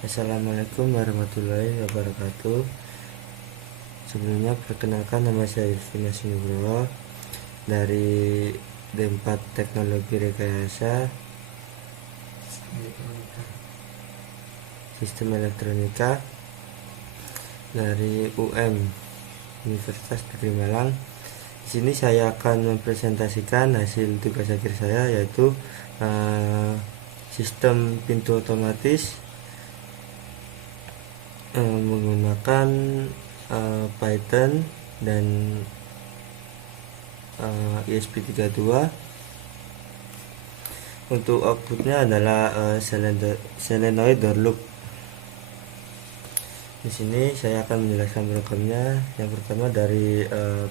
Assalamualaikum warahmatullahi wabarakatuh. Sebelumnya perkenalkan, nama saya Ilfinas Nugroho dari D4 Teknologi Rekayasa Sistem Elektronika dari Universitas Negeri Malang. Di sini saya akan mempresentasikan hasil tugas akhir saya, yaitu sistem pintu otomatis menggunakan Python dan ESP32. Untuk outputnya adalah solenoid door loop. Di sini saya akan menjelaskan programnya. Yang pertama dari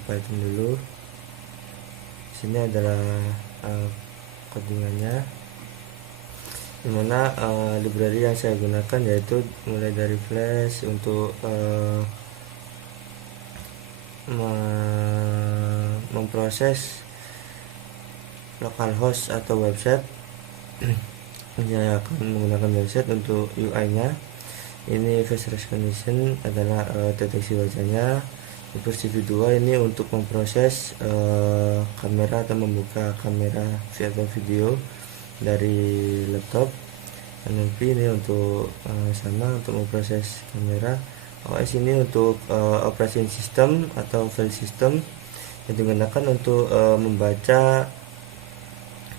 Python dulu. Di sini adalah codingannya, dimana library yang saya gunakan yaitu mulai dari Flash untuk memproses localhost atau website. Saya akan menggunakan website untuk UI-nya. Ini face recognition adalah deteksi wajahnya. Versi V2 ini untuk memproses kamera atau membuka kamera atau video dari laptop. NLP ini untuk sama untuk memproses kamera. OS ini untuk operation system atau file system yang digunakan untuk membaca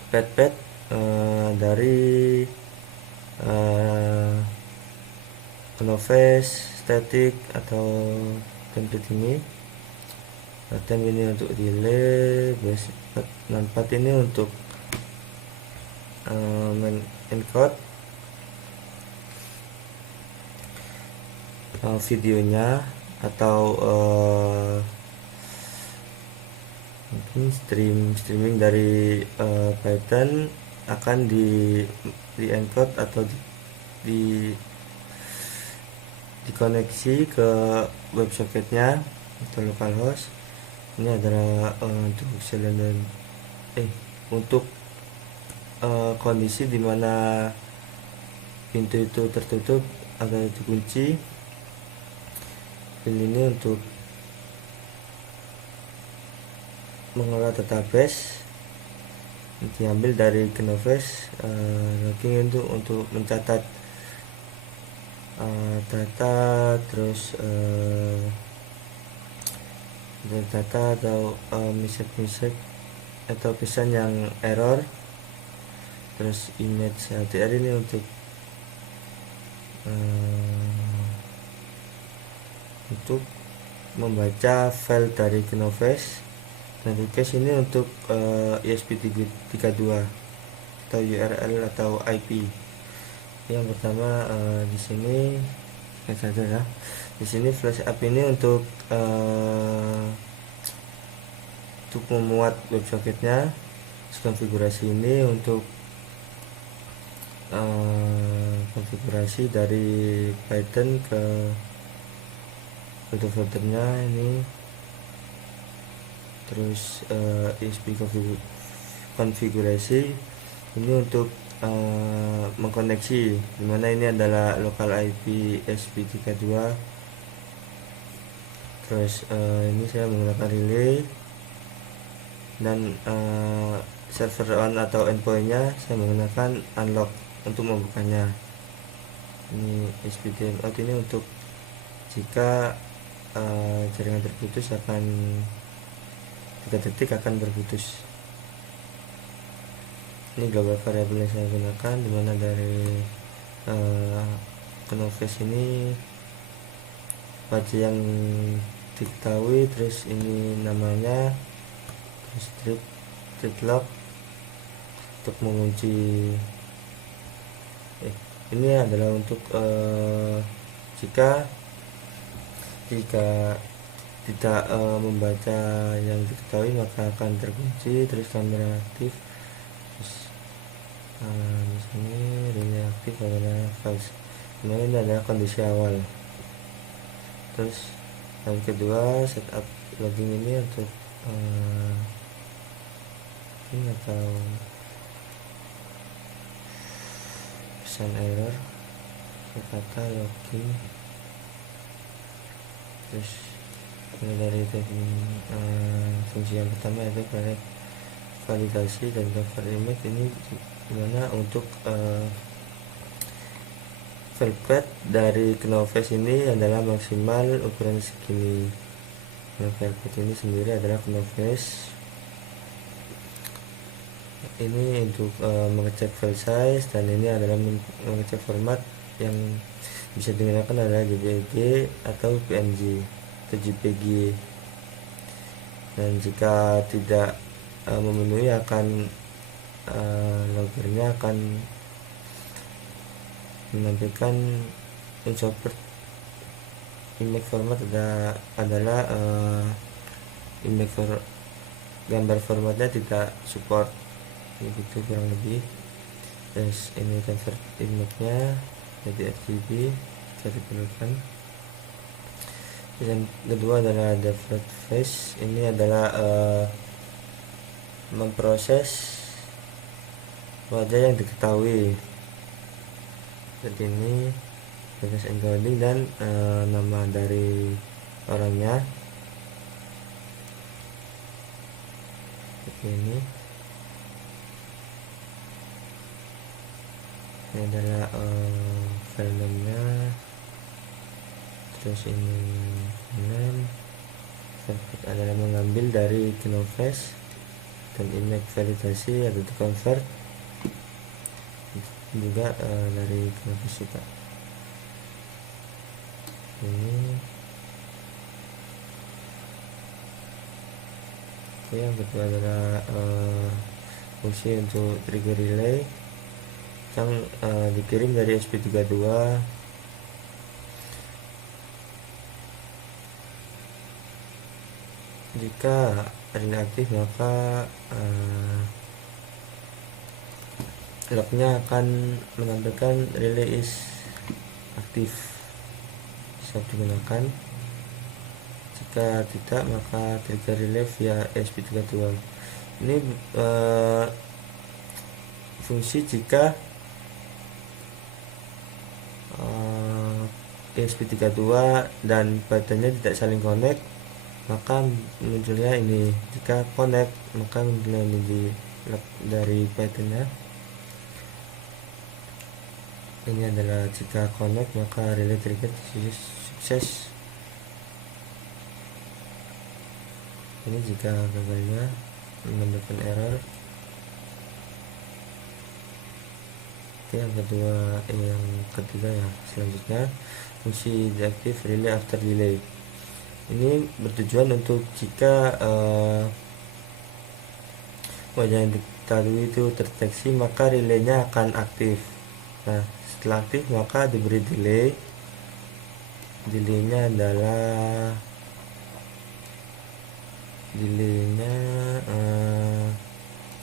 pad dari Canvas, static atau template ini. Temp ini untuk delay, basic numpat ini untuk encode videonya atau mungkin streaming dari Python akan di encode atau dikoneksi ke WebSocketnya atau localhost. Ini adalah untuk untuk kondisi dimana pintu itu tertutup atau dikunci. Ini untuk mengelola database, diambil dari Canvas. Logging itu untuk mencatat data, terus data atau message atau pesan yang error. Terus image HDR ini untuk membaca file dari Canvas. Dan request ini untuk ESP32 atau URL atau IP. Yang pertama di sini saja ya. Di sini flash app ini untuk memuat WebSocketnya. Konfigurasi ini untuk konfigurasi dari Python ke folder-foldernya ini. Terus ESP konfigurasi ini untuk mengkoneksi, dimana ini adalah local IP ESP32. Terus ini saya menggunakan relay, dan server on atau endpointnya saya menggunakan unlock untuk membukanya. Ini SPTM out ini untuk jika jaringan terputus, akan 3 detik akan terputus. Ini global variable yang saya gunakan, dimana dari Canvas ini wajah yang diketahui, terus ini namanya, terus strip lock untuk mengunci. Ini adalah untuk jika tidak membaca yang diketahui, maka akan terkunci. Terus kamera aktif, terus di sini relay aktif adalah false. Ini adalah kondisi awal. Terus yang kedua, setup logging ini untuk ini atau pesan error. kata login, terus dari fungsi yang pertama yaitu validasi dan cover image. Ini dimana untuk velvet dari Knaufest ini adalah maksimal ukuran segini. Velvet ini sendiri adalah Knaufest. Ini untuk mengecek file size, dan ini adalah mengecek format yang bisa digunakan adalah JPG atau PNG atau JPG. Dan jika tidak memenuhi, akan loggernya akan menampilkan insert image format adalah image gambar formatnya tidak support, begitu kurang lebih. Terus ini convert image-nya jadi RGB jika diperlukan. Yang kedua adalah default face. Ini adalah memproses wajah yang diketahui. Jadi ini proses encoding dan nama dari orangnya seperti ini. Ini adalah file name-nya, terus ini name. Velvet adalah mengambil dari Knaufest, dan image validasi atau convert juga dari Knaufest juga. Ini yang kedua adalah fungsi untuk trigger relay yang dikirim dari SP32. Jika relay aktif, maka lognya akan menampilkan relay is aktif, bisa digunakan. Jika tidak, maka trigger relay via SP32. Ini fungsi jika ESP32 dan Pythonnya tidak saling connect, maka munculnya ini. Jika connect, maka munculnya ini di dari Pythonnya. Ini adalah jika connect, maka relay trigger sukses. Ini jika gagalnya menemukan error. Yang kedua, yang ketiga ya. Selanjutnya fungsi deactive relay after delay. Ini bertujuan untuk jika wajah yang diketahui itu terdeteksi, maka relaynya akan aktif. Nah, setelah aktif maka diberi delay. Delaynya adalah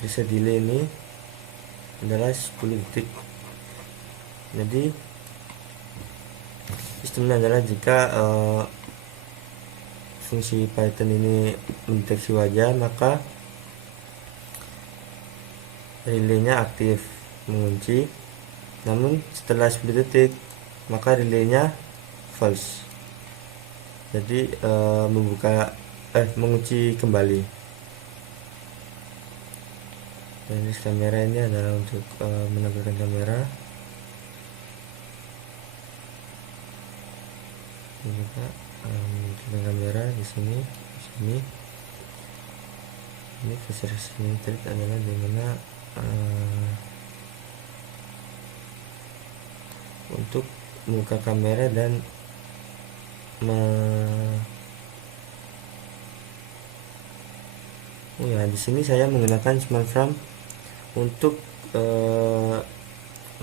reset delay ini adalah 10 detik. Jadi sistemnya adalah jika fungsi Python ini mendeteksi wajah, maka relaynya aktif mengunci. Namun setelah 10 detik maka relaynya false, jadi mengunci kembali. Dan ini kamera, ini adalah untuk menampilkan kamera. Ini juga menampilkan kamera di sini. Ini face recognition adalah dimana untuk membuka kamera dan di sini saya menggunakan SmartFrame untuk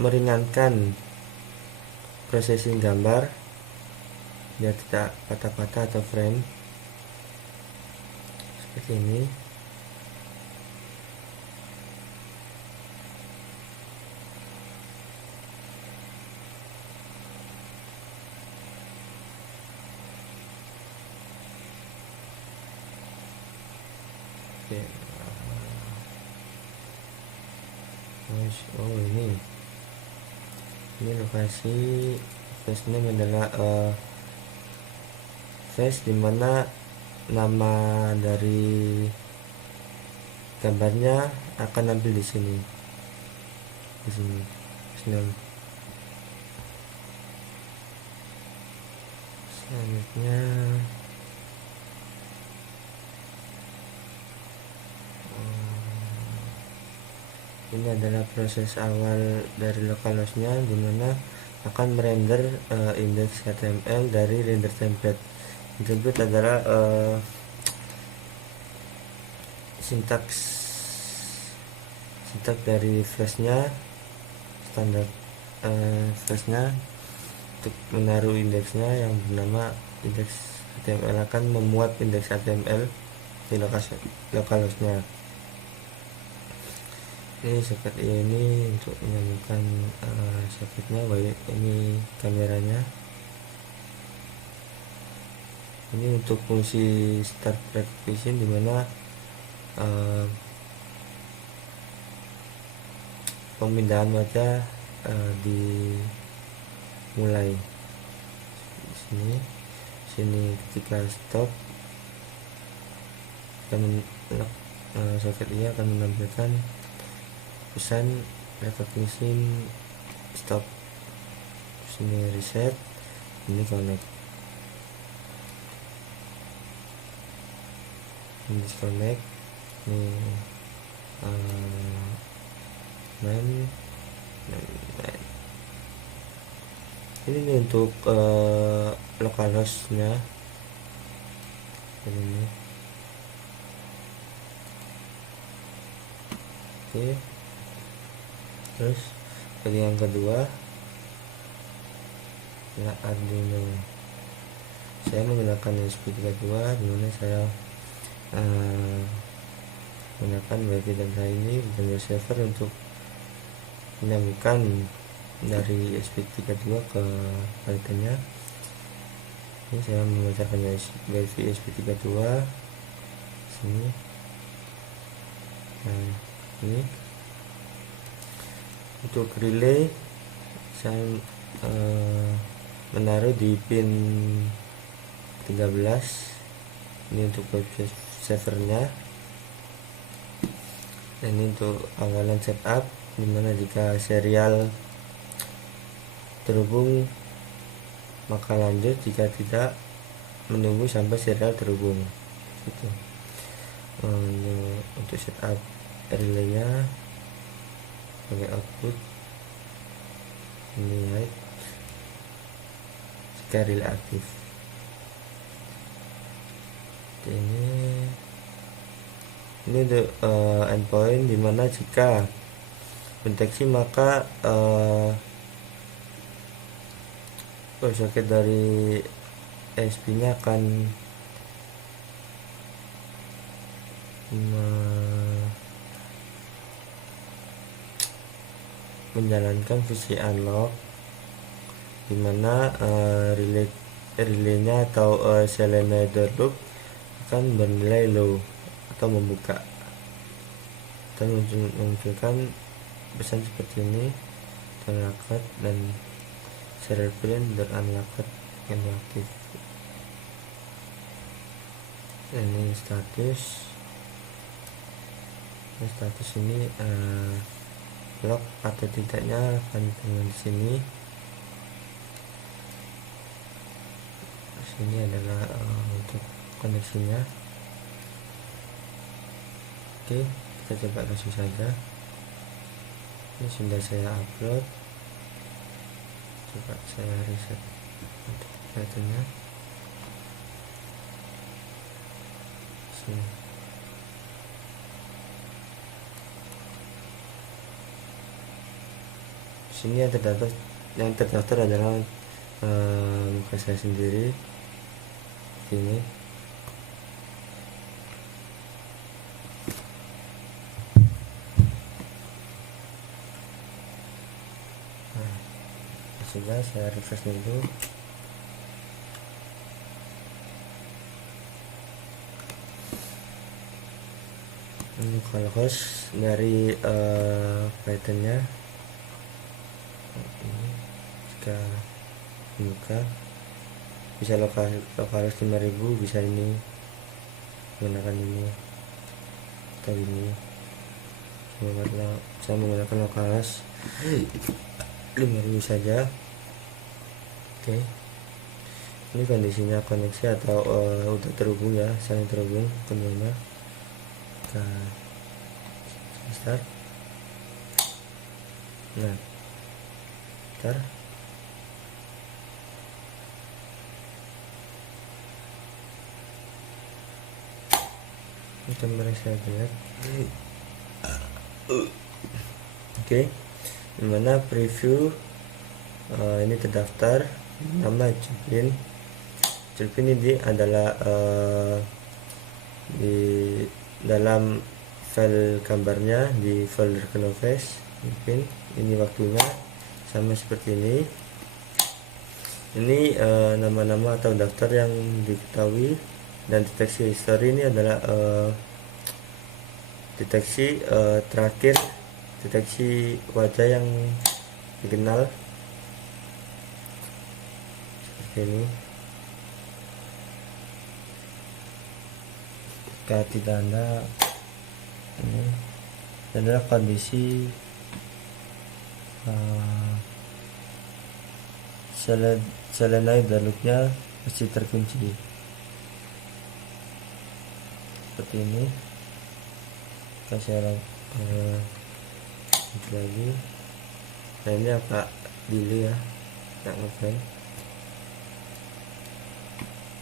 meringankan processing gambar biar tidak patah-patah atau frame seperti ini. Oke. Oh, ini lokasi face name adalah face dimana nama dari gambarnya akan nampil di sini, selanjutnya ini adalah proses awal dari localhost-nya, dimana akan merender index HTML dari render template. Template adalah sintaks dari flash-nya, standar flash-nya untuk menaruh indeksnya yang bernama indeks HTML, akan memuat indeks HTML di localhost-nya. Ini soket ini untuk menyambungkan soketnya. Ini kameranya. Ini untuk fungsi start recognition, dimana pemindahan wajah dimulai di sini ketika stop soket ini akan menampilkan pesan recognition stop. Sini reset, ini connect, ini disconnect, ini main. Ini untuk localhost-nya ini. Oke. Terus bagi yang kedua ya Arduino. Saya menggunakan ESP32, dimana saya menggunakan WiFi dan saya ini Windows server untuk menyambungkan dari ESP32 ke Python-nya. Ini saya membacakan WiFi ESP32 sini. Nah, ini untuk relay saya menaruh di pin 13. Ini untuk web servernya, dan ini untuk awalan setup, dimana jika serial terhubung maka lanjut, jika tidak menunggu sampai serial terhubung gitu. Untuk setup relaynya pakai output ini hide jika relay aktif. Ini untuk endpoint, dimana jika mendeteksi maka soket dari ESP nya akan menjalankan fungsi unlock, dimana relaynya atau solenoid loop akan bernilai low atau membuka dan memunculkan pesan seperti ini, unlocked dan serial pin dan unlocked yang aktif. Ini status ini lock atau tidaknya akan dengan sini. Sini adalah untuk koneksinya. Oke, kita coba langsung saja. Ini sudah saya upload. Coba saya reset untuk Python-nya. Sini yang terdaftar adalah muka saya sendiri. Sini sudah saya refresh dulu. Ini localhost dari Python-nya. Jika buka, bisa lokalis 5000, bisa ini menggunakan ini atau ini. Saya menggunakan lokalis 5000 saja. Oke, ini kondisinya koneksi atau udah terhubung ya, saling terhubung keduanya. Kita start. Nah, ntar gambar saya lihat. Oke, dimana preview ini terdaftar nama Jupin. Jupin ini adalah di dalam file gambarnya di folder Canvas. Jupin ini waktunya sama seperti ini. Ini nama-nama atau daftar yang diketahui, dan deteksi history ini adalah deteksi terakhir, deteksi wajah yang dikenal seperti ini. Jika tidak ada, ini adalah kondisi solenoid loopnya masih terkunci seperti ini. Kasih lagi. Nah, ini agak delay ya, nggak ngebank.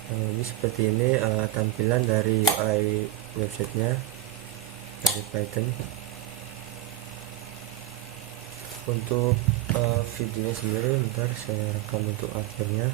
Jadi seperti ini tampilan dari UI websitenya dari Python. Untuk videonya sendiri ntar saya rekam untuk akhirnya.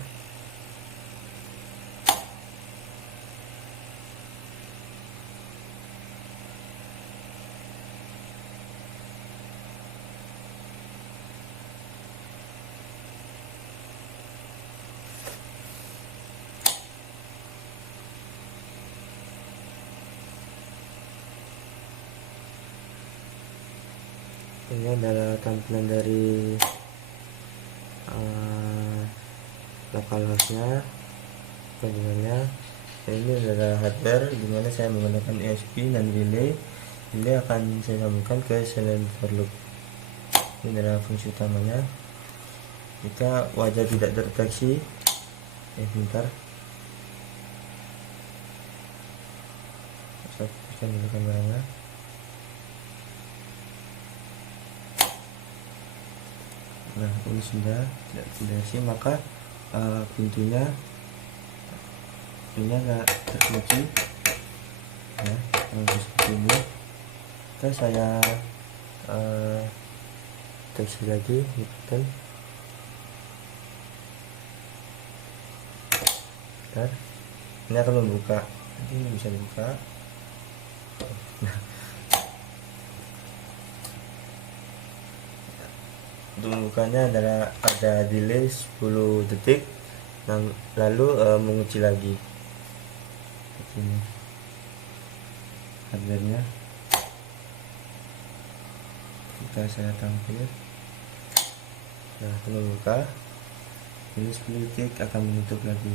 Ini adalah tampilan dari localhost-nya, jaringannya. Ini adalah hardware dimana saya menggunakan ESP dan relay. Relay akan saya sambungkan ke silent for loop. Ini adalah fungsi utamanya. Jika wajah tidak terdeteksi, bentar, saya fokuskan dulu kameranya. Nah, ini sudah tidak terdeteksi, maka pintunya ini agak terkunci ya, seperti ini. Oke, saya deteksi lagi button. Bentar, ini akan membuka, nanti ini bisa dibuka. Nah, untuk membukanya adalah ada delay 10 detik, lalu mengunci lagi. Ini hardware-nya. Jika saya tampil, nah, akan membuka. Ini 10 detik akan menutup lagi.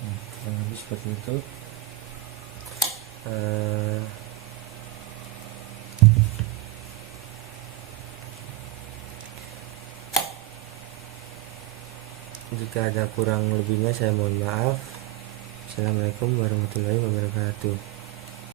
Nah, kurang lebih seperti itu. Jika ada kurang lebihnya saya mohon maaf. Assalamualaikum warahmatullahi wabarakatuh.